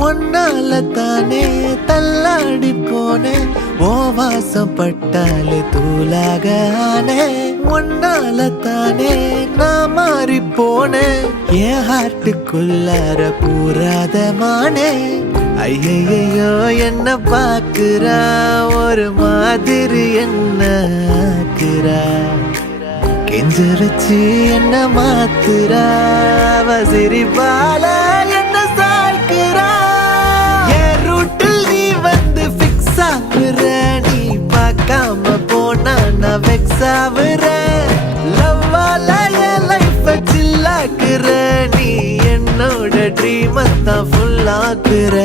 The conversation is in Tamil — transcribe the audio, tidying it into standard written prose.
ஒன்னால தானே தள்ளாடி போனேன் ஓ வாசம் பட்டாலே தூளாக ஆனே ஒன்னால தானே நான் மாறி போனேன் என் ஹார்ட்டுக்குள்ளார பூராத மானே ஐயையோ என்ன பாக்குறா ஒரு மாதிரி என்ன ஆக்குறா கெஞ்சரிச்சு என்ன மாத்துறா சிரிப்பால என்ன சாய்க்கிறா என் ரூட்டில் நீ வந்து ஃபிக்ஸ் ஆகுற நீ பார்க்காம போனா நான் வெக்ஸ் ஆகுற லவ்வால என் லைஃப சில்லாக்குற நீ என்னோட ட்ரீம் தான் ஃபுல் ஆக்குற